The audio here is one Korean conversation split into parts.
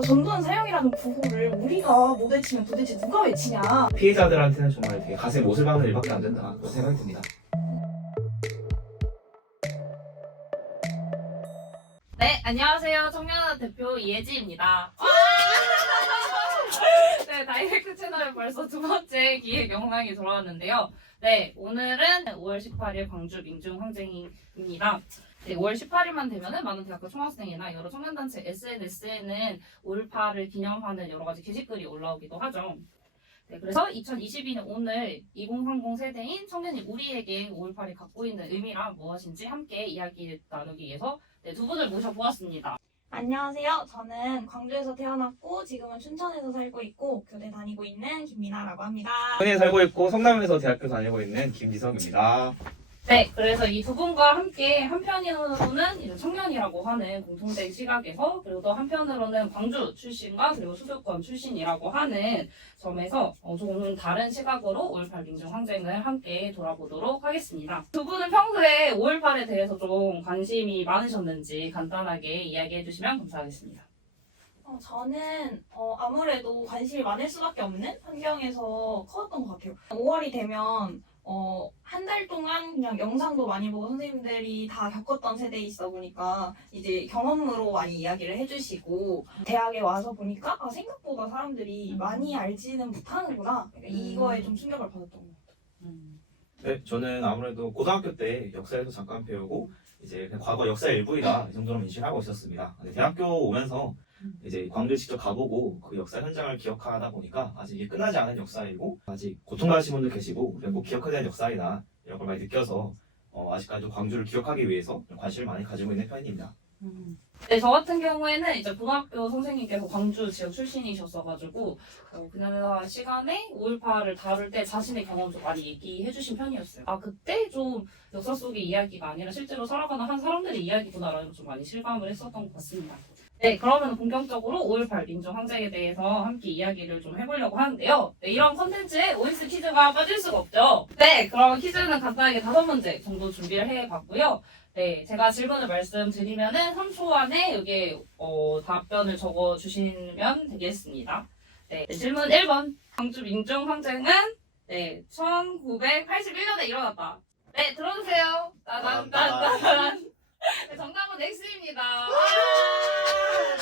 전두환 사형이라는 구호를 우리가 못 외치면 도대체 누가 외치냐. 피해자들한테는 정말 되게 가슴에 못을 박는 일밖에 안 된다 그런 생각이 듭니다. 네, 안녕하세요. 청년화 대표 이혜지입니다. 네, 다이렉트 채널에 벌써 두 번째 기획 영상이 돌아왔는데요. 네, 오늘은 5월 18일 광주 민중항쟁입니다. 네, 5월 18일만 되면은 많은 대학교 총학생이나 여러 청년단체 SNS에는 5.18을 기념하는 여러 가지 게시글이 올라오기도 하죠. 네, 그래서 2022년 오늘 2030 세대인 청년이 우리에게 5.18이 갖고 있는 의미란 무엇인지 함께 이야기 나누기 위해서 네, 두 분을 모셔보았습니다. 안녕하세요. 저는 광주에서 태어났고 지금은 춘천에서 살고 있고 교대 다니고 있는 김민아라고 합니다. 천에 살고 있고 성남에서 대학교 다니고 있는 김지성입니다. 네, 그래서 이 두 분과 함께 한편으로는 이제 청년이라고 하는 공통된 시각에서 그리고 또 한편으로는 광주 출신과 그리고 수도권 출신이라고 하는 점에서 조금 다른 시각으로 5.18 민중항쟁을 함께 돌아보도록 하겠습니다. 두 분은 평소에 5.18에 대해서 좀 관심이 많으셨는지 간단하게 이야기해 주시면 감사하겠습니다. 저는 아무래도 관심이 많을 수밖에 없는 환경에서 커왔던 것 같아요. 5월이 되면 한 달 동안 그냥 영상도 많이 보고 선생님들이 다 겪었던 세대에 있어 보니까 이제 경험으로 많이 이야기를 해주시고 대학에 와서 보니까 생각보다 사람들이 많이 알지는 못하는구나. 그러니까 이거에 좀 충격을 받았던 것 같아요. 네, 저는 아무래도 고등학교 때 역사에도 잠깐 배우고 이제 그냥 과거 역사 일부이다 이 정도로 인식을 하고 있었습니다. 근데 대학교 오면서 이제 광주에 직접 가보고 그 역사 현장을 기억하다 보니까 아직 이게 끝나지 않은 역사이고 아직 고통받으신 분들 계시고 꼭 기억해야 될 역사이다 이런 걸 많이 느껴서 아직까지 광주를 기억하기 위해서 관심을 많이 가지고 있는 편입니다. 네, 저 같은 경우에는 이제 고등학교 선생님께서 광주 지역 출신이셨어가지고 그날 시간에 5.18을 다룰 때 자신의 경험 좀 많이 얘기해 주신 편이었어요. 그때 좀 역사 속의 이야기가 아니라 실제로 살아가는 한 사람들의 이야기구나라는 걸 좀 많이 실감을 했었던 것 같습니다. 네, 그러면 본격적으로 5.18 민중항쟁에 대해서 함께 이야기를 좀 해보려고 하는데요. 네, 이런 컨텐츠에 OX 퀴즈가 빠질 수가 없죠. 네, 그럼 퀴즈는 간단하게 5문제 정도 준비를 해봤고요. 네, 제가 질문을 말씀드리면은 3초 안에 여기에 답변을 적어주시면 되겠습니다. 네, 질문 1번. 광주 민중항쟁은 1981년에 일어났다. 네, 들어주세요. 따단따단. 네, 정답은 X입니다.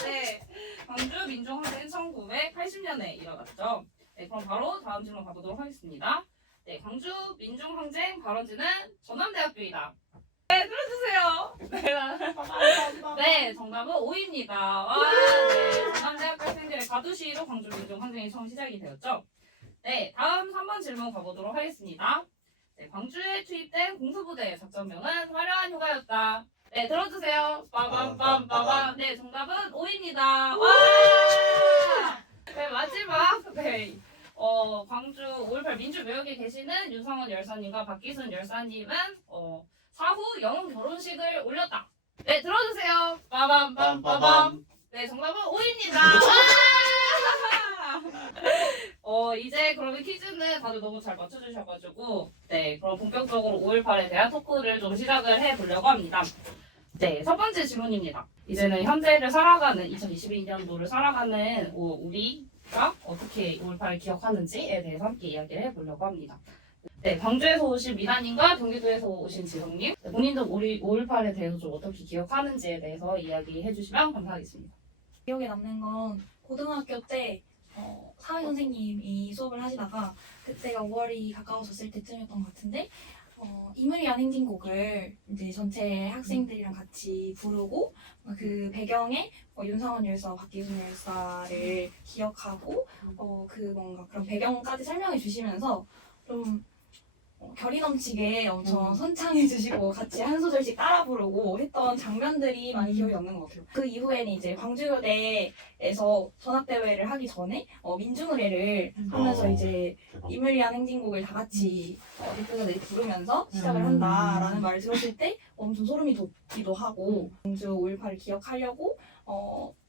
네, 광주 민중항쟁은 1980년에 일어났죠. 네, 그럼 바로 다음 질문 가보도록 하겠습니다. 네, 광주 민중항쟁 발원지는 전남대학교이다. 네, 들어주세요. 네, 정답은 O입니다. 네, 전남대학교 학생들의 가두시로 광주 민중항쟁이 처음 시작이 되었죠. 네, 다음 3번 질문 가보도록 하겠습니다. 네, 광주에 투입된 공수부대의 작전명은 화려한 휴가였다. 네, 들어주세요. 빠밤빰빠밤. 네, 정답은 O입니다. 와! 네, 마지막. 네. 광주 5.18 민주묘역에 계시는 윤상원 열사님과 박기순 열사님은 사후 영혼 결혼식을 올렸다. 네, 들어주세요. 빠밤빰빠밤. 네, 정답은 O입니다. 이제 그러면 퀴즈는 다들 너무 잘 맞춰주셔가지고 네, 그럼 본격적으로 5.18에 대한 토크를 좀 시작을 해보려고 합니다. 네, 첫 번째 질문입니다. 이제는 현재를 살아가는 2022년도를 살아가는 우리가 어떻게 5.18을 기억하는지에 대해서 함께 이야기를 해보려고 합니다. 네, 광주에서 오신 미나님과 경기도에서 오신 지성님, 본인도 우리 5.18에 대해서 좀 어떻게 기억하는지에 대해서 이야기해 주시면 감사하겠습니다. 기억에 남는 건 고등학교 때 사회 선생님이 수업을 하시다가 그때가 5월이 가까워졌을 때쯤이었던 것 같은데 임을 위한 행진곡을 이제 전체 학생들이랑 같이 부르고 그 배경에 윤상원 열사, 박기순 열사를 기억하고 그 뭔가 그런 배경까지 설명해 주시면서 좀 결의 넘치게 엄청 선창해 주시고 같이 한 소절씩 따라 부르고 했던 장면들이 많이 기억에 남는 것 같아요. 그 이후에는 이제 광주여대에서 전학대회를 하기 전에 민중의례를 하면서 이제 임을 위한 행진곡을 다 같이 대표자들이 부르면서 시작을 한다라는 말을 들었을 때 엄청 소름이 돋기도 하고 광주 5.18을 기억하려고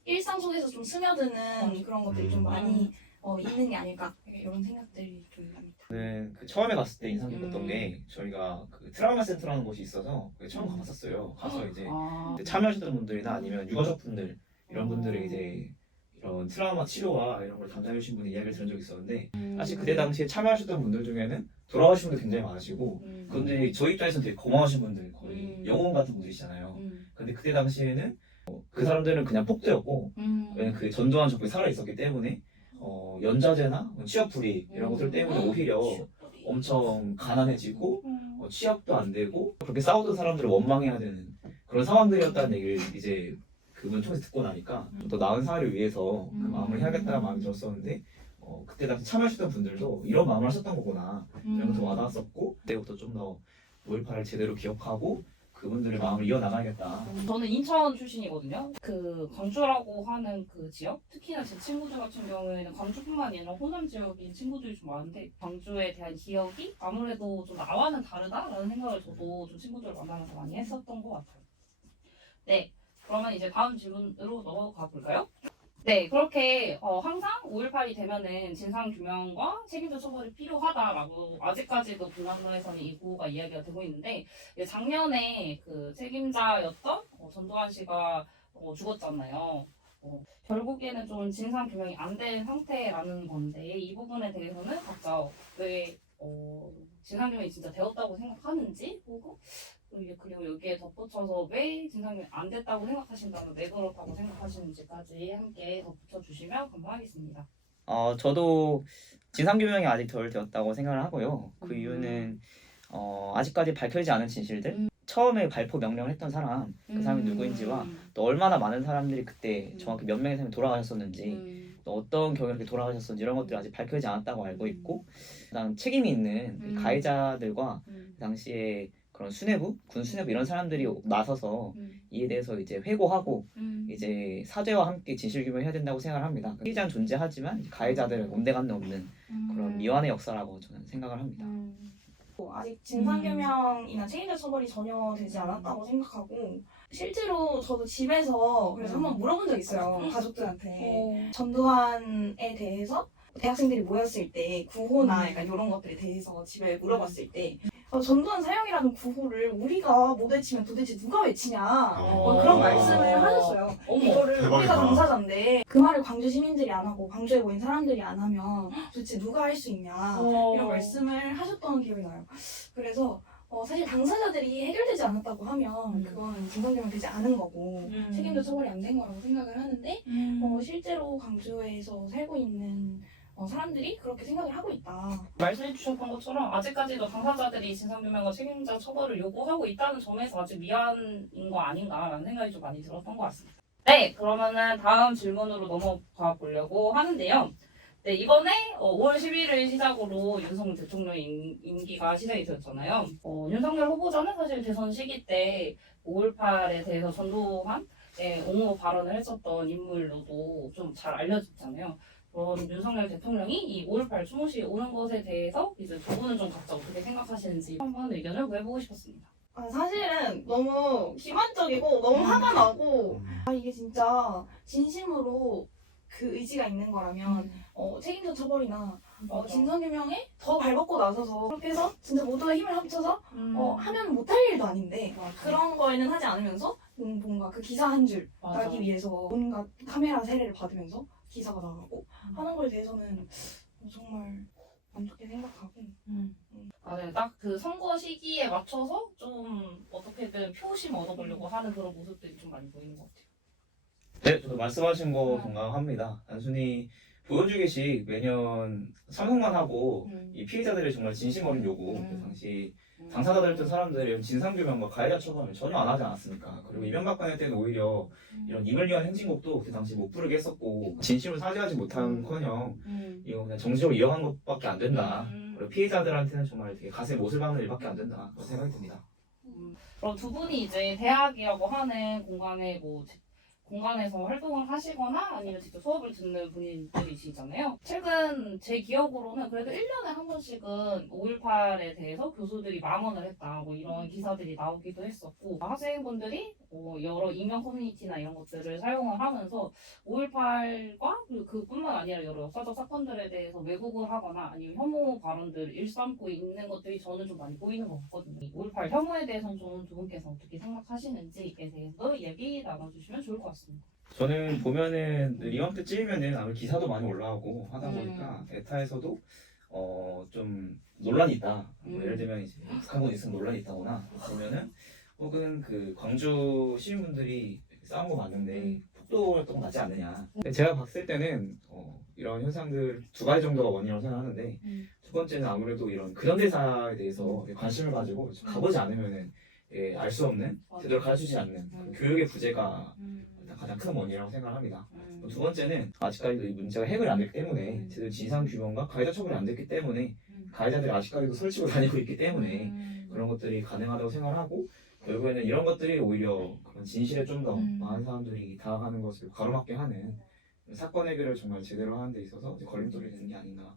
일상 속에서 좀 스며드는 그런 것들이 좀 많이 있는 게 아닐까 이런 생각들이 좀 납니다. 네, 그 처음에 갔을 때 인상 깊었던 게 저희가 그 트라우마 센터라는 곳이 있어서 처음 가봤었어요. 가서 이제 참여하셨던 분들이나 아니면 유가족분들 이런 분들의 이제 이런 그런 트라우마 치료와 이런 걸 담당해 주신 분이 이야기를 들은 적이 있었는데 사실 그때 당시에 참여하셨던 분들 중에는 돌아가신 분들 굉장히 많으시고 근데 저희 입장에서는 되게 고마우신 분들 거의 영혼 같은 분들이시잖아요. 근데 그때 당시에는 그 사람들은 그냥 폭도였고 왜냐면 그 전두환 적군이 살아있었기 때문에 연좌제나 취업 불이익 이런 것들 때문에 오히려 엄청 가난해지고 취업도 안 되고 그렇게 싸우던 사람들을 원망해야 되는 그런 상황들이었다는 얘기를 이제 그분 통해서 듣고 나니까 더 나은 사회를 위해서 그 마음을 해야겠다는 마음이 들었었는데 그때 당시 참여하셨던 분들도 이런 마음을 하셨던 거구나 이런 것도 와닿았었고 그때부터 좀 더 5.18을 제대로 기억하고 그분들의 마음을 이어나가야겠다. 저는 인천 출신이거든요. 그 광주라고 하는 그 지역, 특히나 제 친구들 같은 경우에는 광주뿐만 아니라 호남 지역인 친구들이 좀 많은데 광주에 대한 기억이 아무래도 좀 나와는 다르다라는 생각을 저도 좀 친구들을 만나면서 많이 했었던 것 같아요. 네, 그러면 이제 다음 질문으로 넘어가 볼까요? 네, 그렇게 항상 5.18이 되면은 진상규명과 책임자 처벌이 필요하다라고 아직까지도 분당로에서는 이 구호가 이야기가 되고 있는데 작년에 그 책임자였던 전두환 씨가 죽었잖아요. 결국에는 좀 진상규명이 안 된 상태라는 건데 이 부분에 대해서는 각자 왜 진상규명이 진짜 되었다고 생각하는지 그리고 여기에 덧붙여서 왜 진상규명이 안 됐다고 생각하신다면 왜 그렇다고 생각하시는지까지 함께 덧붙여 주시면 감사하겠습니다. 저도 진상규명이 아직 덜 되었다고 생각을 하고요. 그 이유는 아직까지 밝혀지지 않은 진실들, 처음에 발포 명령을 했던 사람, 그 사람이 누구인지와 또 얼마나 많은 사람들이 그때 정확히 몇 명의 사람이 돌아가셨었는지 또 어떤 경우에 이렇게 돌아가셨었는지 이런 것들이 아직 밝혀지지 않았다고 알고 있고 그다음 책임이 있는 가해자들과 그 당시에 그런 수뇌부, 군 수뇌부 이런 사람들이 나서서 이에 대해서 이제 회고하고 이제 사죄와 함께 진실규명해야 된다고 생각을 합니다. 피해자는 존재하지만 가해자들은 온데간데 없는 그런 미완의 역사라고 저는 생각을 합니다. 아직 진상규명이나 책임자 처벌이 전혀 되지 않았다고 생각하고 실제로 저도 집에서 그래서 한번 물어본 적 있어요. 가족들한테. 전두환에 대해서 대학생들이 모였을 때 구호나 약간 이런 것들에 대해서 집에 물어봤을 때 전두환 사형이라는 구호를 우리가 못 외치면 도대체 누가 외치냐 그런 말씀을 하셨어요. 이거를 대박이다. 우리가 당사자인데 그 말을 광주 시민들이 안 하고 광주에 모인 사람들이 안 하면 도대체 누가 할 수 있냐 이런 말씀을 하셨던 기억이 나요. 그래서 사실 당사자들이 해결되지 않았다고 하면 그거는 진상규명 되지 않은 거고 책임자 처벌이 안 된 거라고 생각을 하는데 실제로 광주에서 살고 있는 사람들이 그렇게 생각을 하고 있다. 말씀해 주셨던 것처럼 아직까지도 당사자들이 진상규명과 책임자 처벌을 요구하고 있다는 점에서 아직 미안인 거 아닌가라는 생각이 좀 많이 들었던 것 같습니다. 네, 그러면은 다음 질문으로 넘어가 보려고 하는데요. 네, 이번에 5월 11일 시작으로 윤석열 대통령의 임기가 시작이 되었잖아요. 윤석열 후보자는 사실 대선 시기 때 5.18에 대해서 전두환의 옹호 발언을 했었던 인물로도 좀 잘 알려졌잖아요. 윤석열 대통령이 이 5.18 추모식에 오는 것에 대해서 이제 두 분은 좀 각자 어떻게 생각하시는지 한번 의견을 구해보고 싶었습니다. 사실은 너무 기만적이고 너무 화가 나고 이게 진짜 진심으로 그 의지가 있는 거라면 책임자 처벌이나 진상규명에 더 발벗고 나서서 그렇게 해서 진짜 모두의 힘을 합쳐서 하면 못할 일도 아닌데 그런 거에는 하지 않으면서 뭔가 그 기사 한 줄 나기 위해서 온갖 카메라 세례를 받으면서 기사가 나가고 하는 거에 대해서는 정말 안 좋게 생각하고 맞아요. 딱 그 선거 시기에 맞춰서 좀 어떻게든 표심 얻어보려고 하는 그런 모습들이 좀 많이 보이는 것 같아요. 네, 저도 말씀하신 거 공감합니다. 단순히 보여주기식 매년 참석만 하고 이 피해자들의 정말 진심 어린 요구, 그 당시 당사자들이었던 사람들의 진상규명과 가해자 처벌을 전혀 안 하지 않았습니까? 그리고 이명박근혜 때는 오히려 이런 임을 위한 행진곡도 그 당시 못 부르게 했었고 진심을 사죄하지 못한커녕 이거 그냥 정치적으로 이용한 것밖에 안 된다. 그리고 피해자들한테는 정말 되게 가슴에 못을 박는 일밖에 안 된다. 그런 생각이 듭니다. 그럼 두 분이 이제 대학이라고 하는 공간에서 활동을 하시거나 아니면 직접 수업을 듣는 분들이시잖아요. 최근 제 기억으로는 그래도 1년에 한 번씩은 5.18에 대해서 교수들이 망언을 했다 뭐 이런 기사들이 나오기도 했었고 학생분들이 여러 익명 커뮤니티나 이런 것들을 사용을 하면서 5.18과 그뿐만 아니라 여러 역사적 사건들에 대해서 왜곡을 하거나 아니면 혐오 발언들을 일삼고 있는 것들이 저는 좀 많이 보이는 것 같거든요. 5.18 혐오에 대해서는 좀 두 분께서 어떻게 생각하시는지에 대해서 얘기 나눠주시면 좋을 것 같습니다. 저는 보면은 이맘때쯤이면은 아무래도 기사도 많이 올라오고 하다 보니까 에타에서도 좀 논란이 있다. 뭐 예를 들면 이제 북한군 있으면 논란이 있다거나 보면은 혹은 그 광주 시민분들이 싸운 거 맞는데 폭도 활동 맞지 않느냐. 제가 봤을 때는 이런 현상들 두 가지 정도가 원인이라고 생각하는데 첫 번째는 아무래도 이런 근현대사에 대해서 관심을 가지고 좀 가보지 않으면은 알 수 없는 제대로 가르치지 않는 그 교육의 부재가 일단 가장 큰 원인이라고 생각합니다. 두 번째는 아직까지도 이 문제가 해결이 안 됐기 때문에 제대로 진상 규명과 가해자 처벌이 안 됐기 때문에 가해자들이 아직까지도 설치고 다니고 있기 때문에 그런 것들이 가능하다고 생각하고 결국에는 이런 것들이 오히려 그런 진실에 좀 더 많은 사람들이 다가가는 것을 가로막게 하는 사건 해결을 정말 제대로 하는 데 있어서 이제 걸림돌이 되는 게 아닌가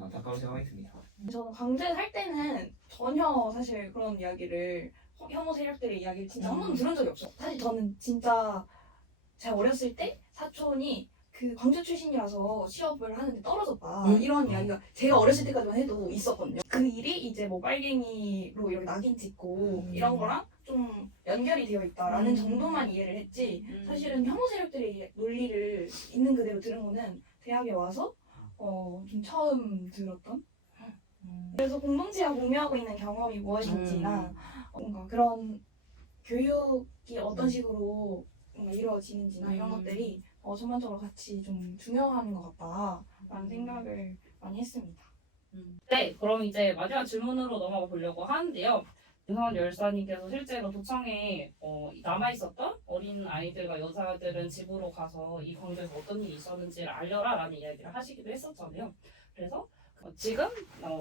안타까운 생각이 듭니다. 저는 광주에 살 때는 전혀 사실 그런 이야기를 혐오 세력들의 이야기를 진짜 한 번도 들은 적이 없어요. 사실 저는 진짜 제가 어렸을 때 사촌이 그 광주 출신이라서 취업을 하는데 떨어졌다 이런 이야기가 제가 어렸을 때까지만 해도 있었거든요. 그 일이 이제 뭐 빨갱이로 이렇게 낙인 찍고 이런 거랑 좀 연결이 되어 있다라는 정도만 이해를 했지 사실은 혐오 세력들의 논리를 있는 그대로 들은 거는 대학에 와서 좀 처음 들었던 그래서 공동체와 공유하고 있는 경험이 무엇인지나 뭔가 그런 교육이 어떤 식으로 뭔가 이루어지는지나 이런 것들이 전반적으로 같이 좀 중요한 것 같다라는 생각을 많이 했습니다. 네, 그럼 이제 마지막 질문으로 넘어가 보려고 하는데요. 윤성원 열사님께서 실제로 도청에 남아있었던 어린 아이들과 여자들은 집으로 가서 이 광주에서 어떤 일이 있었는지를 알려라 라는 이야기를 하시기도 했었잖아요. 그래서 지금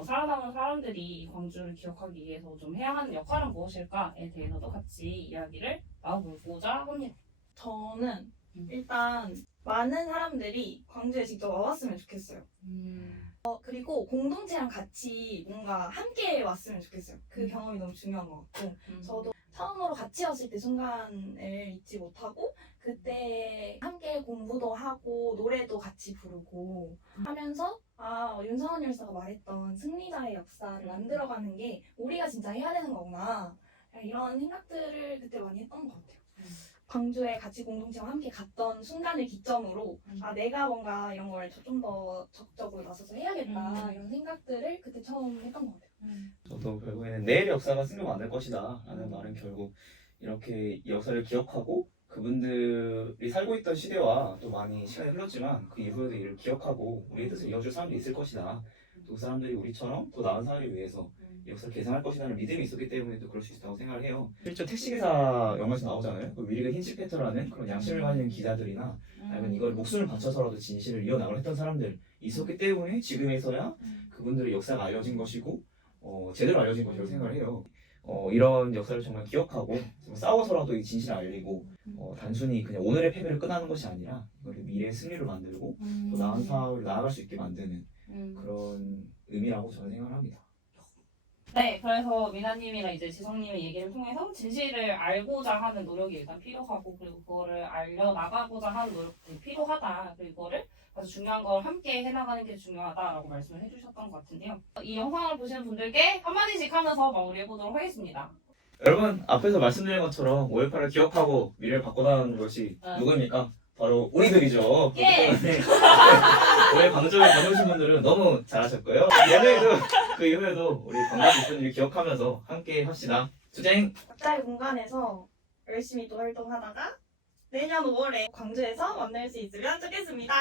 살아남은 사람들이 이 광주를 기억하기 위해서 좀 해야 하는 역할은 무엇일까에 대해서도 같이 이야기를 나눠보고자 합니다. 저는 일단 많은 사람들이 광주에 직접 와봤으면 좋겠어요. 그리고 공동체랑 같이 뭔가 함께 왔으면 좋겠어요. 그 경험이 너무 중요한 것 같고 저도 처음으로 같이 왔을 때 순간을 잊지 못하고 그때 함께 공부도 하고 노래도 같이 부르고 하면서 윤성원 열사가 말했던 승리자의 역사를 만들어가는 게 우리가 진짜 해야 되는 거구나 이런 생각들을 그때 많이 했던 것 같아요. 광주에 같이 공동체와 함께 갔던 순간을 기점으로 내가 뭔가 이런 걸 좀 더 적극적으로 나서서 해야겠다 이런 생각들을 그때 처음 했던 것 같아요. 저도 결국에는 내일의 역사가 승리를 만들 것이다 라는 말은 결국 이렇게 이 역사를 기억하고 그분들이 살고 있던 시대와 또 많이 시간이 흘렀지만 그 이후에도 이를 기억하고 우리의 뜻을 이어줄 사람들이 있을 것이다. 또 그 사람들이 우리처럼 더 나은 사회를 위해서 이 역사를 개선할 것이라는 믿음이 있었기 때문에 또 그럴 수 있다고 생각을 해요. 실제 택시기사 영화에서 나오잖아요. 그 위리가 흰치페터라는 그런 양심을 가진 기자들이나 아니면 이걸 목숨을 바쳐서라도 진실을 이어나가려 했던 사람들 있었기 때문에 지금에서야 그분들의 역사가 알려진 것이고 제대로 알려진 것이라고 생각을 해요. 이런 역사를 정말 기억하고 싸워서라도 이 진실을 알리고 단순히 그냥 오늘의 패배를 끝나는 것이 아니라 이걸 미래의 승리를 만들고 또 나은 사회를 나아갈 수 있게 만드는 그런 의미라고 저는 생각을 합니다. 네, 그래서 미나님이랑 이제 지성님의 얘기를 통해서 진실을 알고자 하는 노력이 일단 필요하고 그리고 그거를 알려나가고자 하는 노력이 필요하다. 그리고 이거를 아주 중요한 걸 함께 해나가는 게 중요하다라고 말씀을 해주셨던 것 같은데요. 이 영상을 보시는 분들께 한마디씩 하면서 마무리해보도록 하겠습니다. 여러분 앞에서 말씀드린 것처럼 5.18을 기억하고 미래를 바꿔나가는 것이 누구입니까? 바로 우리들이죠. 예! 올해 광주에 다녀오신 분들은 너무 잘하셨고요. 내년에도 그 이후에도 우리 광주 대표님을 기억하면서 함께 합시다. 투쟁! 각자의 공간에서 열심히 또 활동하다가 내년 5월에 광주에서 만날 수 있으면 좋겠습니다.